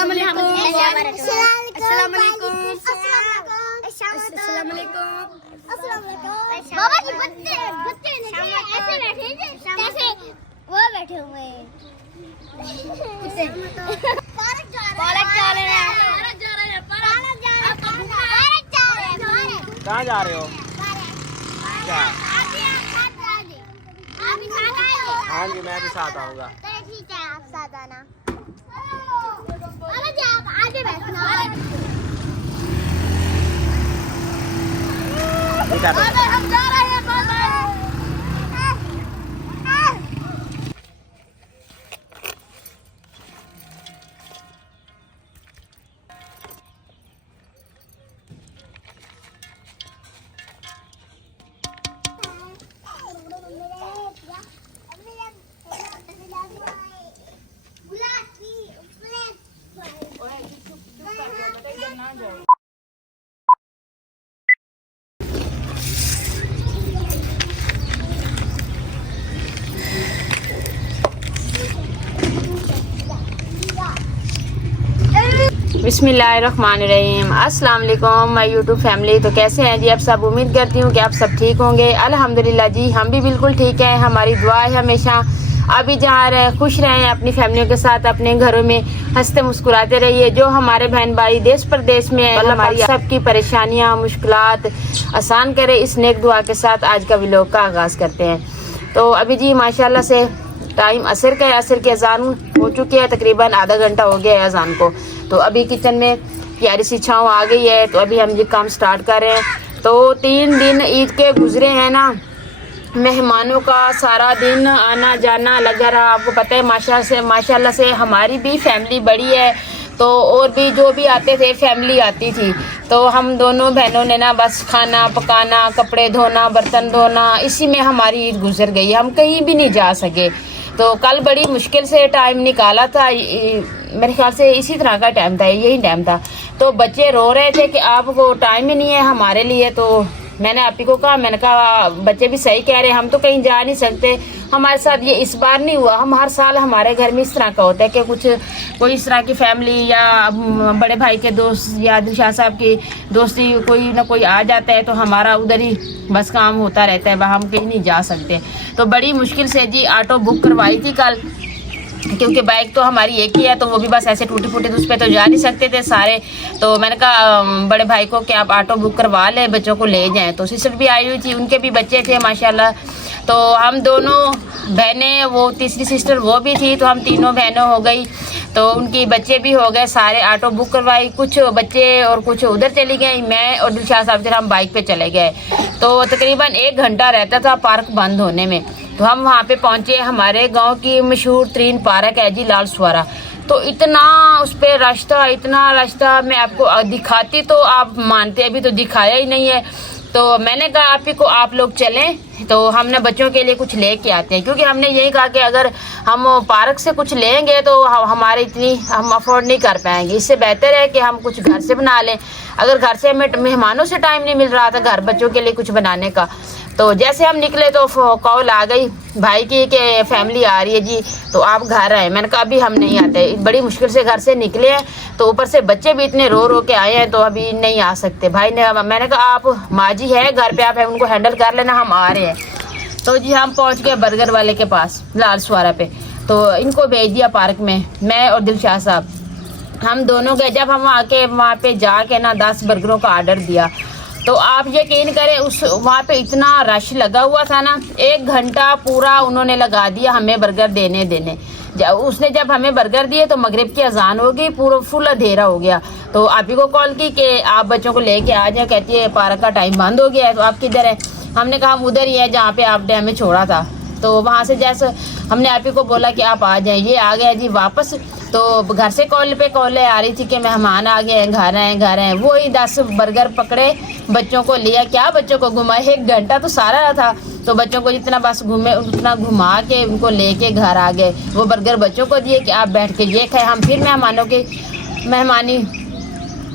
अस्सलाम वालेकुम। बाबा जी बच्चे बच्चे ऐसे बैठे जैसे वो बैठे हुए हैं। पार्क जा रहे हैं। कहाँ जा रहे हो? क्या? हाँ जी, मैं भी साथ आऊँगा। ठीक है, आप साथ आना। आप आगे बैठना। हम जा रहे हैं। बिस्मिल्लाहिर्रहमानिर्रहीम। अस्सलाम वालेकुम माय यूट्यूब फैमिली। तो कैसे हैं जी आप सब? उम्मीद करती हूँ कि आप सब ठीक होंगे। अल्हम्दुलिल्लाह जी, हम भी बिल्कुल ठीक हैं। हमारी दुआ है हमेशा आप भी जहाँ रहें खुश रहें, अपनी फैमिलियों के साथ अपने घरों में हंसते मुस्कुराते रहिए। जो हमारे बहन भाई देश प्रदेश में हमारी सबकी परेशानियाँ मुश्किलात आसान करे, इस नेक दुआ के साथ आज का व्लॉग का आगाज़ करते हैं। तो अभी जी माशाल्लाह से टाइम असर का है, असर की अजान हो चुकी है, तकरीबन आधा घंटा हो गया है अजान को। तो अभी किचन में प्यारी सी छाँव आ गई है, तो अभी हम ये काम स्टार्ट कर रहे हैं। तो 3 दिन ईद के गुजरे हैं ना, मेहमानों का सारा दिन आना जाना लगा रहा। आपको पता है माशाल्लाह से हमारी भी फैमिली बड़ी है, तो और भी जो भी आते थे फैमिली आती थी। तो हम दोनों बहनों ने ना बस खाना पकाना, कपड़े धोना, बर्तन धोना, इसी में हमारी ईद गुजर गई। हम कहीं भी नहीं जा सके। तो कल बड़ी मुश्किल से टाइम निकाला था, मेरे ख्याल से इसी तरह का टाइम था, यही टाइम था। तो बच्चे रो रहे थे कि आपको टाइम ही नहीं है हमारे लिए। तो मैंने आप ही को कहा, मैंने कहा बच्चे भी सही कह रहे हैं, हम तो कहीं जा नहीं सकते। हमारे साथ ये इस बार नहीं हुआ, हम हर साल हमारे घर में इस तरह का होता है कि कुछ कोई इस तरह की फैमिली या बड़े भाई के दोस्त या दिलशाह साहब की दोस्ती कोई ना कोई आ जाता है, तो हमारा उधर ही बस काम होता रहता है, वह हम कहीं नहीं जा सकते। तो बड़ी मुश्किल से जी ऑटो बुक करवाई थी कल, क्योंकि बाइक तो हमारी एक ही है, तो वो भी बस ऐसे टूटी फूटी, तो उस पर तो जा नहीं सकते थे सारे। तो मैंने कहा बड़े भाई को कि आप ऑटो बुक करवा ले, बच्चों को ले जाएं। तो सिस्टर भी आई हुई थी, उनके भी बच्चे थे माशाल्लाह। तो हम दोनों बहनें, वो तीसरी सिस्टर वो भी थी, तो हम तीनों बहनों हो गई। तो उनकी बच्चे भी हो गए सारे, ऑटो बुक करवाई। कुछ बच्चे और कुछ उधर चली गई, मैं और दिलशाह साहब हम बाइक पे चले गए। तो तकरीबन 1 घंटा रहता था पार्क बंद होने में। तो हम वहाँ पे पहुँचे, हमारे गांव की मशहूर तरीन पार्क है जी, लाल सुवारा। तो इतना उस पर रश था, इतना रश था, मैं आपको दिखाती तो आप मानते, अभी तो दिखाया ही नहीं है। तो मैंने कहा आप ही को आप लोग चलें, तो हमने बच्चों के लिए कुछ लेके आते हैं, क्योंकि हमने यही कहा कि अगर हम पार्क से कुछ लेंगे तो हमारे इतनी हम अफोर्ड नहीं कर पाएंगे। इससे बेहतर है कि हम कुछ घर से बना लें। अगर घर से हमें मेहमानों से टाइम नहीं मिल रहा था घर बच्चों के लिए कुछ बनाने का, तो जैसे हम निकले तो कॉल आ गई भाई की कि फैमिली आ रही है जी, तो आप घर आए। मैंने कहा अभी हम नहीं आते, बड़ी मुश्किल से घर से निकले हैं, तो ऊपर से बच्चे भी इतने रो रो के आए हैं, तो अभी नहीं आ सकते। भाई ने, मैंने कहा आप माँ जी है घर पे, आप है उनको हैंडल कर लेना, हम आ रहे हैं। तो जी हम पहुँच गए बर्गर वाले के पास लाल सुवारा पे। तो इनको भेज दिया पार्क में, मैं और दिलशाह साहब हम दोनों गए। जब हम आके वहाँ पे जाके ना 10 बर्गरों का ऑर्डर दिया, तो आप यकीन करें उस वहाँ पे इतना रश लगा हुआ था ना, 1 घंटा पूरा उन्होंने लगा दिया हमें बर्गर देने। जब हमें बर्गर दिए तो मगरिब की अजान हो गई, पूरा फुल अंधेरा हो गया। तो आप ही को कॉल की कि आप बच्चों को लेके आ जाए, कहती है पार्क का टाइम बंद हो गया है, तो आप किधर है? हमने कहा हम उधर ही है जहाँ पे आपने हमें छोड़ा था। तो वहाँ से जैसे हमने आप ही को बोला कि आप आ जाएं, ये आ गया जी वापस। तो घर से कॉल पे कॉलें आ रही थी कि मेहमान आ गए हैं, घर आए। वही 10 बर्गर पकड़े, बच्चों को लिया, क्या बच्चों को घुमाए, 1 घंटा तो सारा था। तो बच्चों को जितना बस घूमे उतना घुमा के उनको लेके घर आ गए। वो बर्गर बच्चों को दिए कि आप बैठ के ये खाए। हम फिर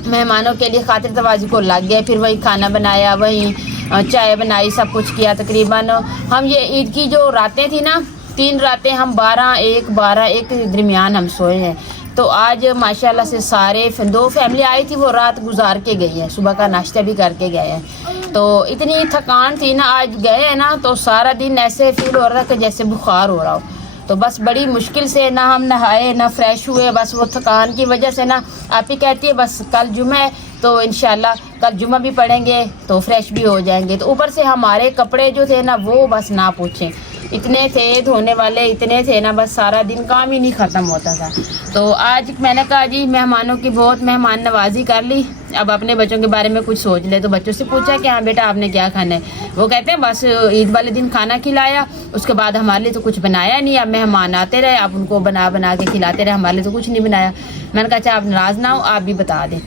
मेहमानों के लिए खातिर तवाज़ी को लग गए। फिर वही खाना बनाया, वही चाय बनाई, सब कुछ किया। तकरीबन हम ये ईद की जो रातें थी ना, 3 रातें हम 12-1 के दरमियान हम सोए हैं। तो आज माशाल्लाह से सारे 2 फैमिली आई थी, वो रात गुजार के गई है, सुबह का नाश्ता भी करके गए हैं। तो इतनी थकान थी ना, आज गए हैं ना तो सारा दिन ऐसे फील हो रहा था कि जैसे बुखार हो रहा हो। तो बस बड़ी मुश्किल से ना हम नहाए ना फ्रेश हुए, बस वो थकान की वजह से ना। आप ही कहती है बस कल जुम्मा है तो इंशाल्लाह कल जुम्मा भी पढ़ेंगे तो फ्रेश भी हो जाएंगे। तो ऊपर से हमारे कपड़े जो थे ना वो बस ना पूछें, इतने थे धोने वाले, इतने थे ना, बस सारा दिन काम ही नहीं ख़त्म होता था। तो आज मैंने कहा जी मेहमानों की बहुत मेहमान नवाजी कर ली, अब अपने बच्चों के बारे में कुछ सोच ले। तो बच्चों से पूछा कि हाँ बेटा आपने क्या खाना है। वो कहते हैं बस ईद वाले दिन खाना खिलाया, उसके बाद हमारे लिए तो कुछ बनाया नहीं, अब मेहमान आते रहे, आप उनको बना बना के खिलाते रहे, हमारे लिए तो कुछ नहीं बनाया। मैंने कहा अच्छा आप नाराज़ ना हो, आप भी बता दें।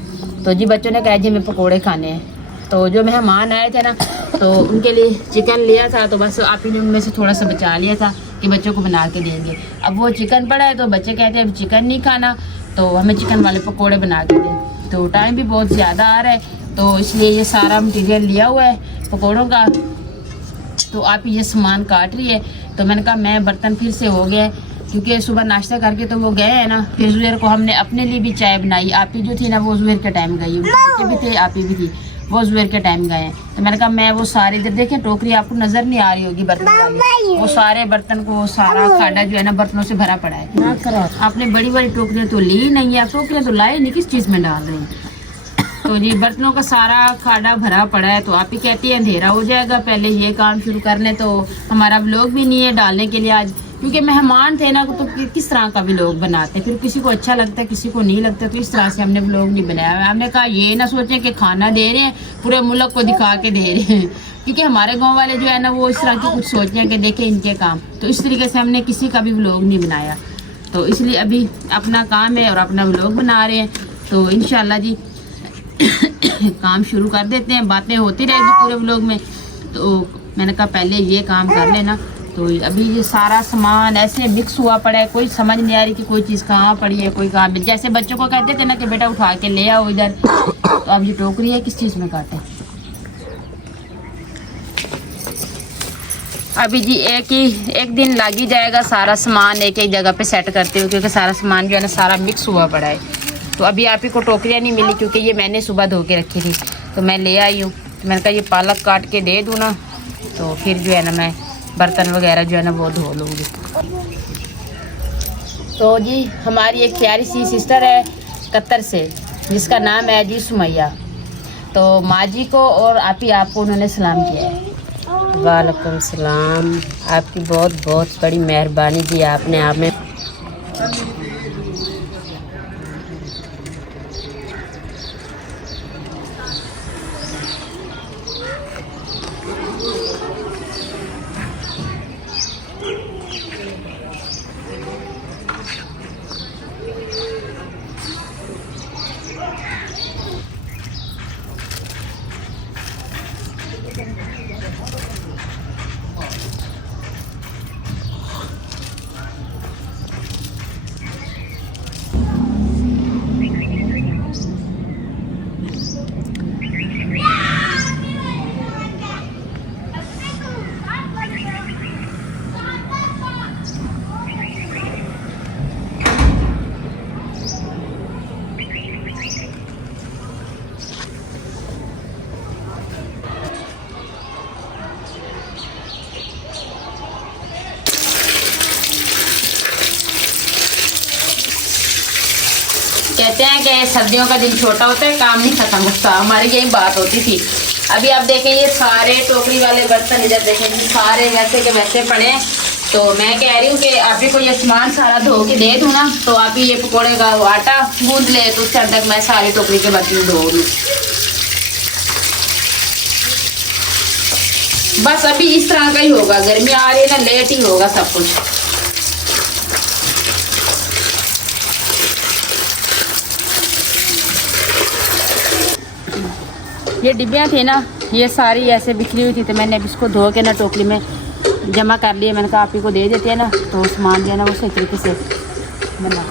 तो जी बच्चों ने कहा जी हमें पकौड़े खाने हैं। तो जो मेहमान आए थे ना तो उनके लिए चिकन लिया था, तो बस आप ही ने उनमें से थोड़ा सा बचा लिया था कि बच्चों को बना के देंगे। अब वो चिकन पड़ा है तो बच्चे कहते हैं अब चिकन नहीं खाना, तो हमें चिकन वाले पकोड़े बना के दें। तो टाइम भी बहुत ज़्यादा आ रहा है, तो इसलिए ये सारा मटीरियल लिया हुआ है पकोड़ों का। तो आप ये सामान काट रही है। तो मैंने कहा मैं बर्तन फिर से हो गए, क्योंकि सुबह नाश्ता करके तो वो गए हैं ना, फिर जुबैर को हमने अपने लिए भी चाय बनाई। आप ही जो थी ना वो जुबैर के टाइम गई, उनके बच्चे भी थे, आप ही भी थी, वो जुबैर के टाइम गए हैं। तो मैंने कहा मैं वो सारे इधर देखें टोकरी आपको नज़र नहीं आ रही होगी बर्तन वाली, वो सारे बर्तन को सारा खाड़ा जो है ना बर्तनों से भरा पड़ा है। आपने बड़ी बड़ी टोकरियाँ तो ली नहीं है, टोकरियाँ तो लाई नहीं, किस चीज़ में डाल रही हैं। तो जी बर्तनों का सारा खाड़ा भरा पड़ा है। तो आप ही कहती है अंधेरा हो जाएगा, पहले ये काम शुरू करने। तो हमारा व्लॉग भी नहीं है डालने के लिए आज, क्योंकि मेहमान थे ना, तो किस तरह का व्लॉग बनाते, फिर किसी को अच्छा लगता है किसी को नहीं लगता, तो इस तरह से हमने व्लॉग नहीं बनाया। हमने कहा ये ना सोचें कि खाना दे रहे हैं पूरे मुल्क को दिखा के दे रहे हैं, क्योंकि हमारे गांव वाले जो है ना वो इस तरह की कुछ सोचते हैं कि देखें इनके काम। तो इस तरीके से हमने किसी का भी व्लॉग नहीं बनाया। तो इसलिए अभी अपना काम है और अपना व्लॉग बना रहे हैं। तो इंशाल्लाह जी काम शुरू कर देते हैं, बातें होती रहेगी पूरे व्लॉग में। तो मैंने कहा पहले ये काम कर लेना। तो अभी ये सारा सामान ऐसे मिक्स हुआ पड़ा है, कोई समझ नहीं आ रही कि कोई चीज़ कहाँ पड़ी है कोई कहाँ। जैसे बच्चों को कहते थे ना कि बेटा उठा के ले आओ इधर, तो अब ये टोकरी है किस चीज़ में काटे। अभी जी एक दिन लग ही जाएगा सारा सामान एक एक जगह पे सेट करते हुए, क्योंकि सारा सामान जो है ना सारा मिक्स हुआ पड़ा है। तो अभी आप ही को टोकरियाँ नहीं मिली, क्योंकि ये मैंने सुबह धो के रखी थी तो मैं ले आई हूँ। तो मैंने कहा ये पालक काट के दे दूँ ना, तो फिर जो है ना मैं बर्तन वगैरह जो है ना वो धो लूँगी। तो जी हमारी एक प्यारी सी सिस्टर है कतर से, जिसका नाम है जी सुमैया। तो माँ जी को और आप ही आपको उन्होंने सलाम किया है। वालेकुम सलाम, आपकी बहुत बहुत बड़ी मेहरबानी जी, आपने हमें कहते हैं कि सर्दियों का दिन छोटा होता है, काम नहीं खत्म होता, हमारी यही बात होती थी। अभी आप देखें ये सारे टोकरी वाले बर्तन इधर देखें जी सारे वैसे के वैसे पड़े हैं। तो मैं कह रही हूँ कि आप ही को ये सामान सारा धो के दे दूँ ना, तो आप ही ये पकौड़े का आटा गूंद ले, तो उससे तक मैं सारी टोकरी के बर्तन धो लूँ। बस अभी इस तरह का ही होगा, गर्मी आ रही है ना, लेट ही होगा सब कुछ। ये डिब्बियाँ थी ना ये सारी ऐसे बिखरी हुई थी, तो मैंने अब इसको धो के ना टोकरी में जमा कर लिया। मैंने कहा आप ही को दे देते हैं ना, तो सामान जो है ना वो सही तरीके से बना।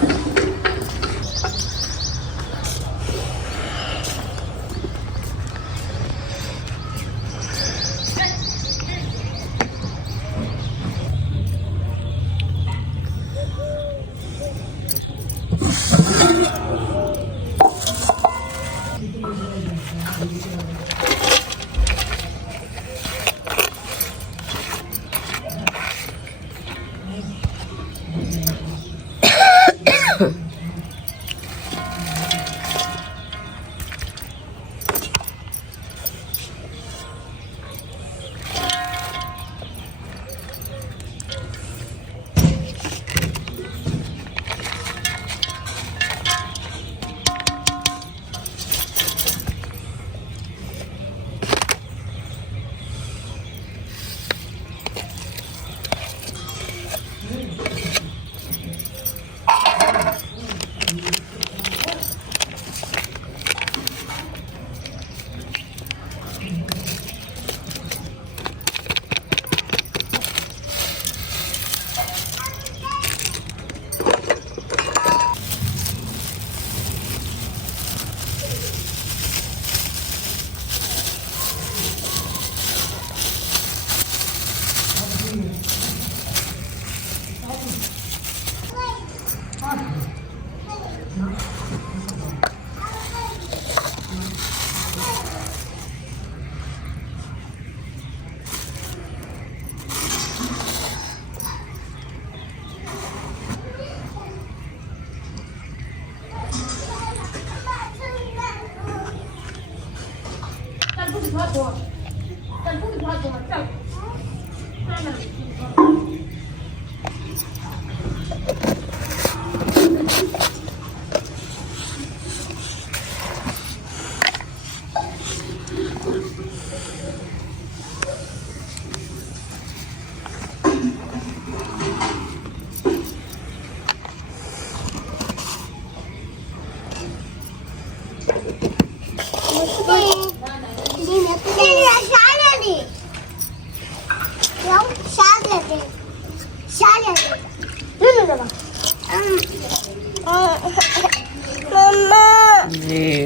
जी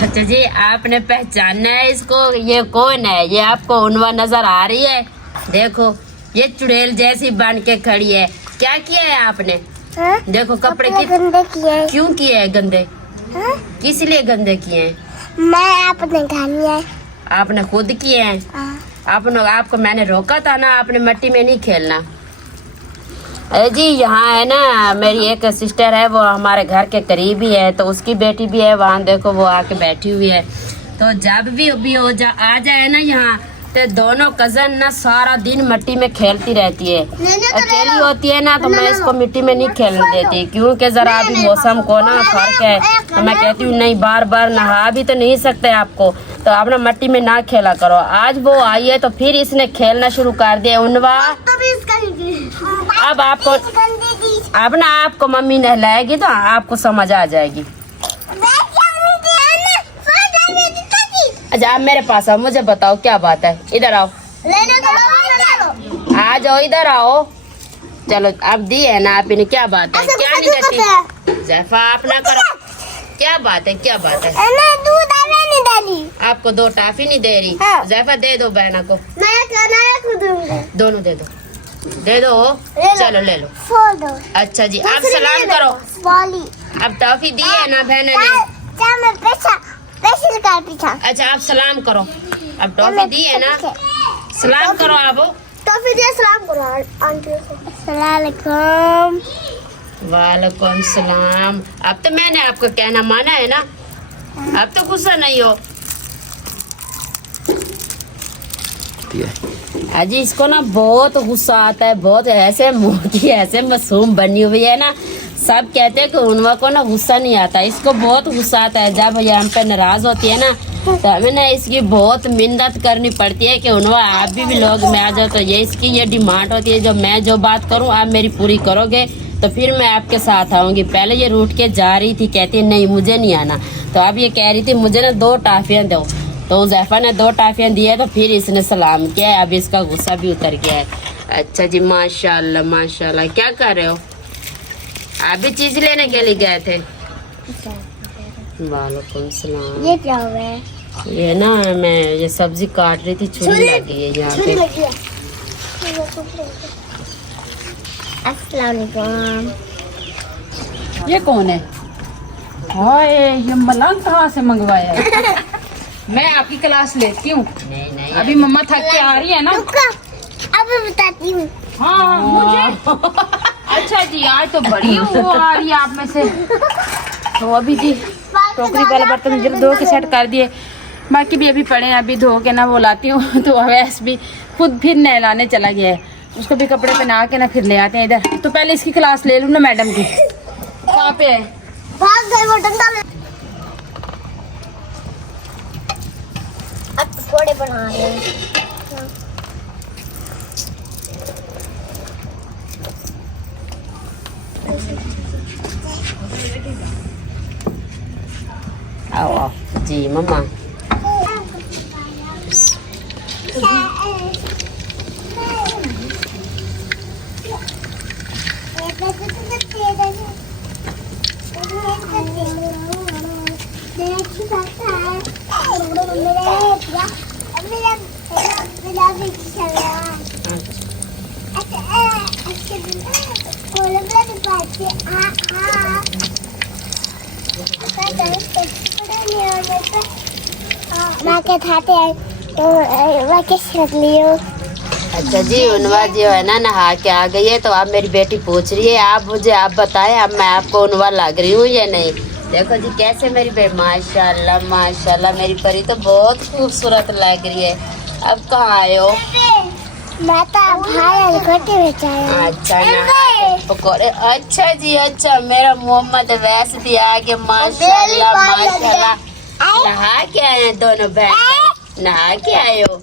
अच्छा जी, आपने पहचाना है इसको? ये कौन है? ये आपको उनवा नजर आ रही है? देखो ये चुड़ैल जैसी बन के खड़ी है। क्या किया है आपने? हाँ? देखो कपड़े गंदे किए हैं। क्यों किए हैं गंदे? हाँ? किस लिए गंदे किए हैं? मैं आपने खानी है। आपने खुद किए हैं? हाँ। आपको मैंने रोका था ना, आपने मिट्टी में नहीं खेलना। अरे जी, यहाँ है ना मेरी एक सिस्टर है, वो हमारे घर के करीब ही है, तो उसकी बेटी भी है वहाँ। देखो वो आके बैठी हुई है। तो जब भी आ जाए ना यहाँ, तो दोनों कजन ना सारा दिन मिट्टी में खेलती रहती है। अकेली होती है ना तो मैं इसको मिट्टी में नहीं खेलने देती, क्योंकि जरा अभी मौसम को ना फर्क है। तो मैं कहती हूँ नहीं, बार बार नहा भी तो नहीं सकते आपको, तो आप ना मिट्टी में ना खेला करो। आज वो आई है तो फिर इसने खेलना शुरू कर दिया। उनवा अब आपको मम्मी नहलाएगी तो आपको समझ आ जाएगी। अच्छा आप मेरे पास आओ, मुझे बताओ क्या बात है। इधर आओ, आ जाओ, इधर आओ। चलो अब दी है ना आप इन्हें, क्या बात है? क्या नहीं देती जैफा? आप ना करो। क्या बात है? क्या बात है? दूध नहीं डाली। आपको 2 टाफी नहीं दे रही? हाँ। जैफा दे दो बहना को। मैं दोनों दे दो, दे दो। चलो ले लो। दो। अच्छा जी, आप सलाम करो। अब टॉफी दी है ना बहना ने? पीछा। अच्छा आप सलाम करो। अब टॉफी दी है ना, सलाम करो आप। टॉफी दिया, सलाम करो आंटी को। अस्सलाम वालेकुम सलाम। अब तो मैंने आपका कहना माना है ना, अब तो गुस्सा नहीं हो। अजी इसको ना बहुत गुस्सा आता है, बहुत ऐसे मुंह की ऐसे मासूम बनी हुई है ना। सब कहते हैं कि उनवा को ना गुस्सा नहीं आता, इसको बहुत गुस्सा आता है। जब ये हम पे नाराज होती है ना तो हमें ना इसकी बहुत मिन्नत करनी पड़ती है कि उनवा आप भी लोग में आ जाओ। तो ये इसकी ये डिमांड होती है, जो मैं जो बात करूं आप मेरी पूरी करोगे तो फिर मैं आपके साथ आऊंगी। पहले ये रूठ के जा रही थी, कहती नहीं मुझे नहीं आना। तो अब ये कह रही थी मुझे ना 2 टाफियाँ दो, तो जैफा ने 2 टाफियाँ दी है, तो फिर इसने सलाम किया है। अब इसका गुस्सा भी उतर गया है। अच्छा जी, माशाल्लाह माशाल्लाह। क्या कर रहे हो? आप भी चीज लेने के लिए गए थे? वालेकुम सलाम। ये क्या हुआ है? ये ना मैं ये सब्जी काट रही थी, छुरी लगी है यहाँ पे। अस्सलाम वालेकुम। ये कौन है? हाय, ये मलंग कहाँ से मंगवाया है? मैं आपकी क्लास लेती हूँ। नहीं अभी मम्मा थक के आ रही है ना। अब बताती हूँ। हाँ मुझे। अच्छा जी, आज तो बड़ी वो आ रही है आप में से। तो अभी जी टोकरी वाला बर्तन जब धो के सेट कर दिए, बाकी भी अभी पड़े हैं। अभी धो के ना वो लाती हूँ। तो अवैस भी खुद फिर नहलाने चला गया है, उसको भी कपड़े पहना के ना फिर ले आते हैं इधर। तो पहले इसकी क्लास ले लूँ ना मैडम की। कहाँ पे है? भाग गए वो डंडा ले। अब पकोड़े बना रहे हैं। आओ आओ जी मम्मा। मैं क्या खाते हैं तो मैं किस रख लियो। अच्छा जी, उनवा जो है ना नहा के आ गई है, तो अब मेरी बेटी पूछ रही है आप मुझे आप बताएं अब मैं आपको उनवा लग रही हूँ या नहीं। देखो जी कैसे मेरी बेटी, माशाल्लाह माशाल्लाह मेरी परी तो बहुत खूबसूरत लग रही है। अब कहाँ आए हो? मैं तो भाई गोटे बेचाया। अच्छा ना पकौड़े, अच्छा जी अच्छा। मेरा मोहम्मद वैस भी आ गया, माशाल्लाह माशाल्लाह। नहा के आए हैं दोनों बहन, नहा के आए हो?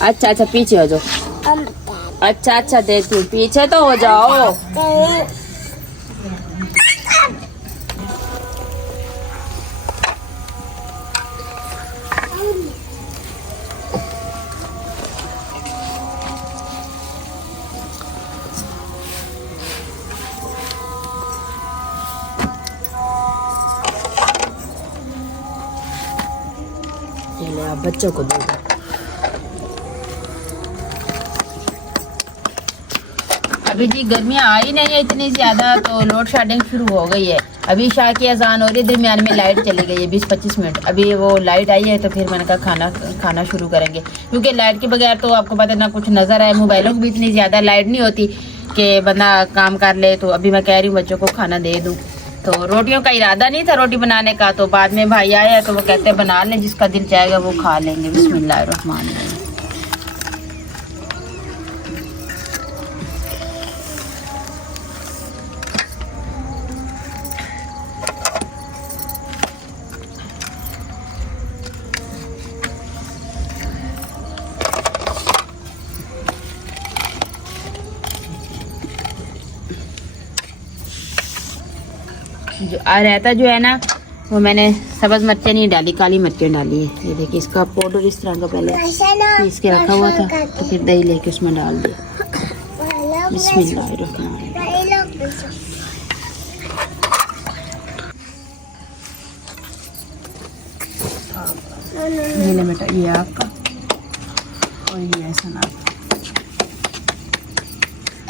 अच्छा अच्छा पीछे हो जाओ। अच्छा अच्छा देती हूँ, पीछे तो हो जाओ। ये ले आप बच्चों को दे दो। अभी जी गर्मियाँ आई नहीं है इतनी ज्यादा, तो लोड शेडिंग शुरू हो गई है। अभी शाह की अजान हो रही है, दरमियान में लाइट चली गई है 20-25 मिनट। अभी वो लाइट आई है तो फिर मैंने कहा खाना शुरू करेंगे, क्योंकि लाइट के बगैर तो आपको पता ना कुछ नजर आए। मोबाइलों की भी इतनी ज्यादा लाइट नहीं होती कि बंदा काम कर ले। तो अभी मैं कह रही हूँ बच्चों को खाना दे दूँ। तो रोटियों का इरादा नहीं था रोटी बनाने का, तो बाद में भाई आया तो वो कहते बना लें, जिसका दिल चाहेगा वो खा लेंगे। बिस्मिल्लाहिर्रहमानिर्रहीम। जो रायता जो है ना वो मैंने सब्ज मिर्चें नहीं डाली, काली मिर्चें डाली है। ये देखिए इसका पाउडर इस तरह का पहले पीस के रखा हुआ था, तो फिर दही लेके उसमें डाल दिया। बिस्मिल्लाहिर्रहमानिर्रहीम। ये ले बेटा, ये आपका और ये ऐसा ना,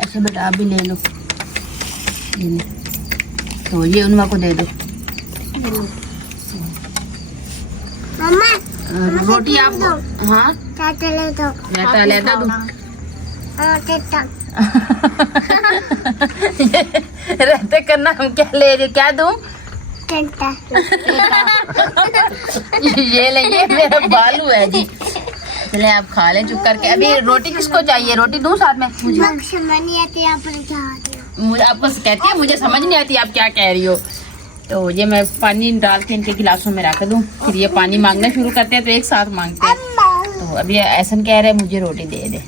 ऐसे बेटा आप भी ले लो। ये ले, तो ये उन्मा को दे दो। मम्मा रोटी आप, हाँ चाचा ले दो। रहता लेता दूँ। रहते करना हम क्या ले रहे, क्या दूँ? ये लेंगे, मेरा बालू है जी। चले आप खा लें चुप करके। अभी रोटी किसको चाहिए, रोटी दूँ साथ में? मुझे समझ नहीं आती आप मुझे आपको कहती है, मुझे समझ नहीं आती आप क्या कह रही हो। तो ये मैं पानी डाल के इनके गिलासों में रख दूँ, फिर ये पानी मांगना शुरू करते हैं तो एक साथ मांगते हैं। तो अभी ऐसन कह रहे मुझे रोटी दे दे।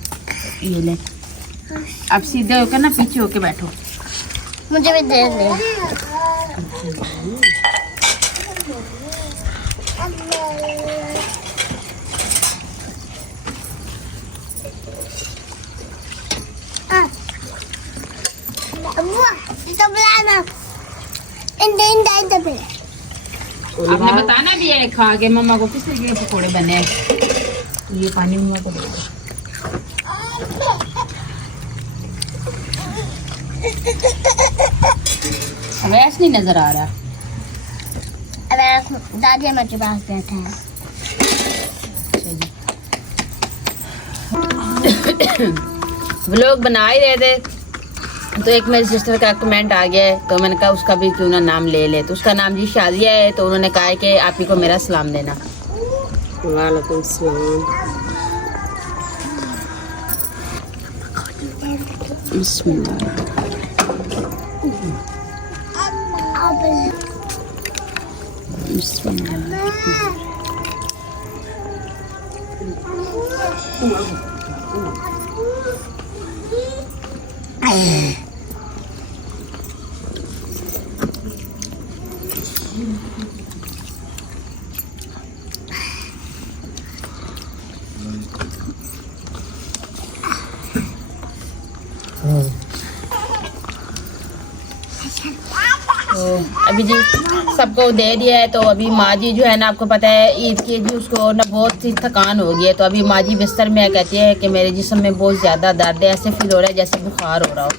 ये ले, अब सीधे होकर ना पीछे होके बैठो। मुझे भी दे दे। आपने बताना भी है खा के मम्मा को किस तरीके के पकौड़े बने हैं। ये पानी मम्मा को दे दो। वैसे नहीं नजर आ रहा। दादी हमारे पास बैठा है। व्लॉग बना ही रहे थे तो एक मेरी सिस्टर का कमेंट आ गया है, तो मैंने कहा उसका भी क्यों ना नाम ले ले। तो उसका नाम जी शादिया है, तो उन्होंने कहा है कि आप ही को मेरा सलाम देना। वालेकुम सलाम। बिस्मिल्लाह। तो अभी जी सबको दे दिया है। तो अभी माँ जी जो है ना, आपको पता है ईद की जी उसको ना बहुत सी थकान हो गई है। तो अभी माँ जी बिस्तर में कहती है कि मेरे जिस्म में बहुत ज़्यादा दर्द है, ऐसे फील हो रहा है जैसे बुखार हो रहा हो।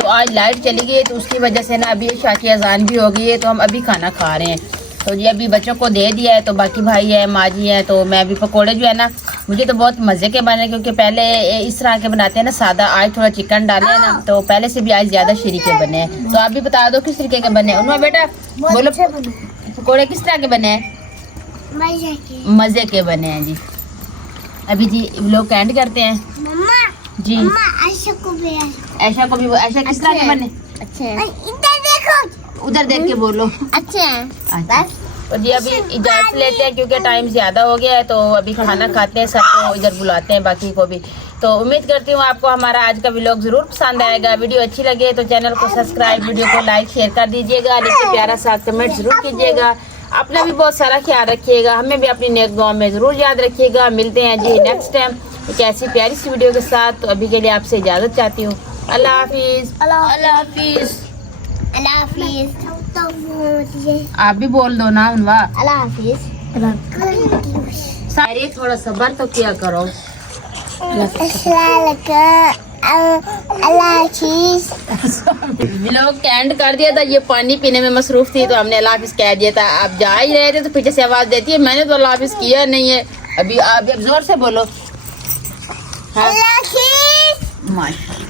तो आज लाइट चली गई है, तो उसकी वजह से ना अभी इशा की अजान भी हो गई है, तो हम अभी खाना खा रहे हैं। तो जी अभी बच्चों को दे दिया है, तो बाकी भाई है, माँ जी है। तो मैं अभी पकोड़े जो है ना, मुझे तो बहुत मज़े के बने, क्योंकि पहले इस तरह के बनाते हैं ना सादा, आज थोड़ा चिकन डाले हैं ना, तो पहले से भी आज ज़्यादा शरीक के बने हैं। तो आप भी बता दो किस तरीके के बने हैं। उन्होंने बेटा बोलो पकोड़े किस तरह के बने हैं? मज़े के बने हैं जी। अभी जी लोग एंड करते हैं जी। ऐशा को भी ऐशा किस तरह के बने? उधर देख के बोलो। अच्छा। तो जी अभी इजाज़त लेते हैं क्योंकि टाइम ज़्यादा हो गया है। तो अभी खाना खाते हैं, सबको इधर बुलाते हैं, बाकी को भी। तो उम्मीद करती हूँ आपको हमारा आज का व्लॉग ज़रूर पसंद आएगा। वीडियो अच्छी लगे तो चैनल को सब्सक्राइब, वीडियो को लाइक शेयर कर दीजिएगा, नीचे प्यारा सा कमेंट ज़रूर कीजिएगा। अपना भी बहुत सारा ख्याल रखिएगा, हमें भी अपनी नेक दुआ में ज़रूर याद रखिएगा। मिलते हैं जी नेक्स्ट टाइम एक ऐसी प्यारी सी वीडियो के साथ। तो अभी के लिए आपसे इजाज़त चाहती हूँ। अल्लाह हाफिज़। अल्लाह हाफिज़। आप भी बोल दो ना उनवा। अल्लाह हाफिज़। सारे थोड़ा सब्र तो किया करो। लोग एंड कर दिया था, ये पानी पीने में मसरूफ थी, तो हमने अल्लाह हाफिज़ कह दिया था। आप जा ही रहे थे तो पीछे से आवाज़ देती है, मैंने तो अल्लाह हाफिज़ किया नहीं है। अभी आप जोर से बोलो। हाँ? माशा